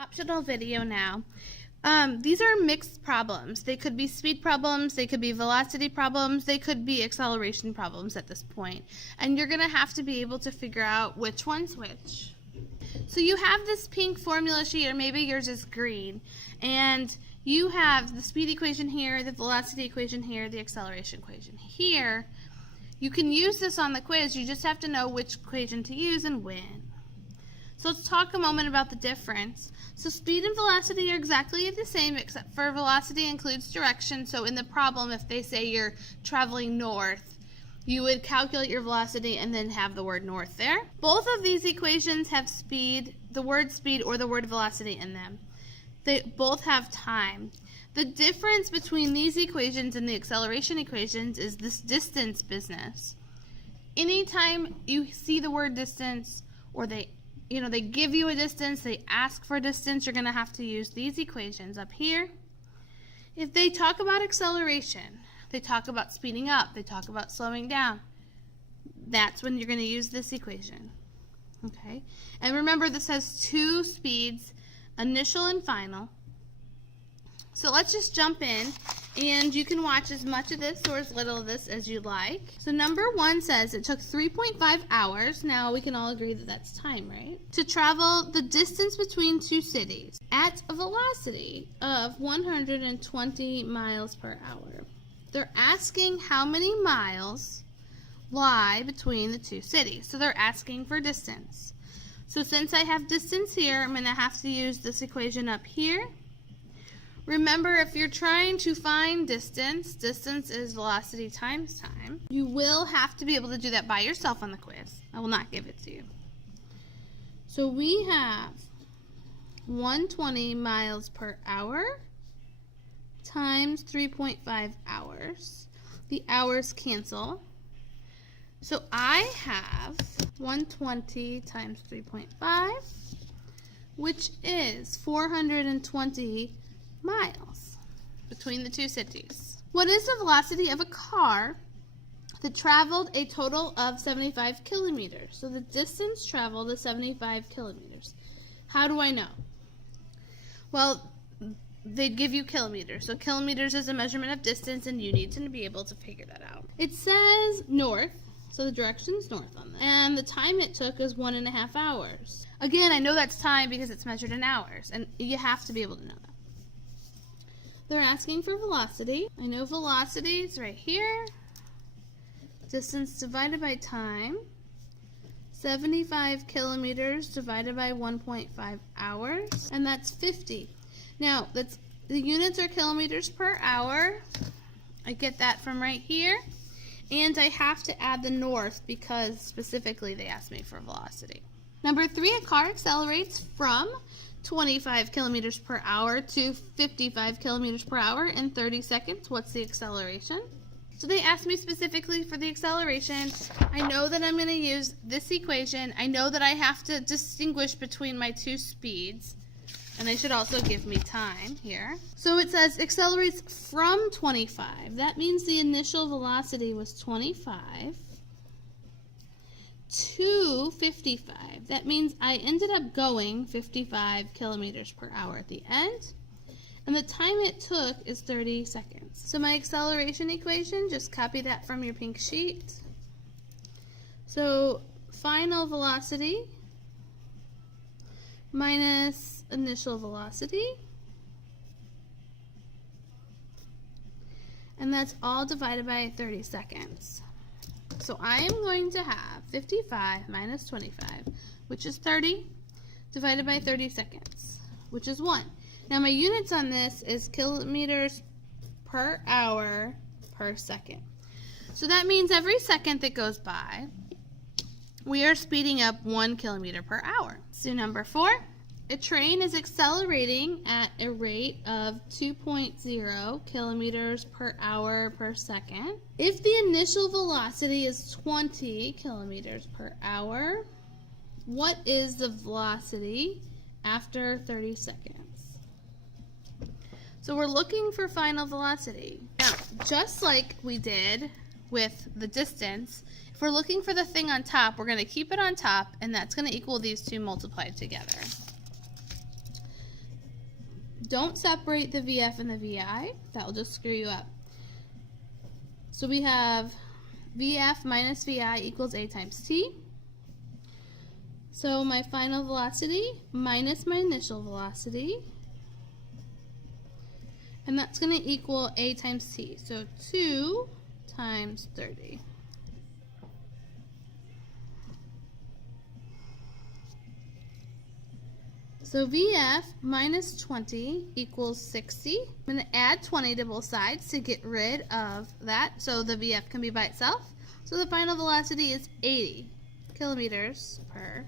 Optional video now. These are mixed problems. They could be speed problems, they could be velocity problems, they could be acceleration problems at this point. And you're going to have to be able to figure out which one's which. So you have this pink formula sheet, or maybe yours is green, and you have the speed equation here, the velocity equation here, the acceleration equation here. You can use this on the quiz, you just have to know which equation to use and when. So let's talk a moment about the difference. So speed and velocity are exactly the same, except for velocity includes direction. So in the problem, if they say you're traveling north, you would calculate your velocity and then have the word north there. Both of these equations have speed, the word speed or the word velocity in them. They both have time. The difference between these equations and the acceleration equations is this distance business. Anytime you see the word distance, or they give you a distance, they ask for distance, you're going to have to use these equations up here. If they talk about acceleration, they talk about speeding up, they talk about slowing down, that's when you're going to use this equation. Okay? And remember, this has two speeds, initial and final. So let's just jump in, and you can watch as much of this or as little of this as you like. So number 1 says it took 3.5 hours, now we can all agree that that's time, right? To travel the distance between two cities at a velocity of 120 miles per hour. They're asking how many miles lie between the two cities. So they're asking for distance. So since I have distance here, I'm going to have to use this equation up here. Remember, if you're trying to find distance, distance is velocity times time. You will have to be able to do that by yourself on the quiz. I will not give it to you. So we have 120 miles per hour times 3.5 hours. The hours cancel. So I have 120 times 3.5, which is 420 miles between the two cities. What is the velocity of a car that traveled a total of 75 kilometers? So the distance traveled is 75 kilometers. How do I know? Well, they'd give you kilometers. So kilometers is a measurement of distance, and you need to be able to figure that out. It says north, so the direction's north on this. And the time it took is 1.5 hours. Again, I know that's time because it's measured in hours, and you have to be able to know that. They're asking for velocity. I know velocity is right here. Distance divided by time. 75 kilometers divided by 1.5 hours. And that's 50. Now, the units are kilometers per hour. I get that from right here. And I have to add the north because specifically they asked me for velocity. Number 3, a car accelerates from 25 kilometers per hour to 55 kilometers per hour in 30 seconds. What's the acceleration? So they asked me specifically for the acceleration. I know that I'm going to use this equation. I know that I have to distinguish between my two speeds. And they should also give me time here. So it says accelerates from 25. That means the initial velocity was 25 to 55. That means I ended up going 55 kilometers per hour at the end. And the time it took is 30 seconds. So my acceleration equation, just copy that from your pink sheet. So final velocity minus initial velocity. And that's all divided by 30 seconds. So I am going to have 55 minus 25, which is 30, divided by 30 seconds, which is 1. Now my units on this is kilometers per hour per second. So that means every second that goes by, we are speeding up 1 kilometer per hour. So number 4, a train is accelerating at a rate of 2.0 kilometers per hour per second. If the initial velocity is 20 kilometers per hour, what is the velocity after 30 seconds? So we're looking for final velocity. Now, just like we did with the distance, if if we're looking for the thing on top, we're going to keep it on top, and that's going to equal these two multiplied together. Don't separate the VF and the VI. That will just screw you up. So we have VF minus VI equals A times T. So my final velocity minus my initial velocity, and that's going to equal A times T. So 2 times 30. So VF minus 20 equals 60. I'm going to add 20 to both sides to get rid of that, so the VF can be by itself. So the final velocity is 80 kilometers per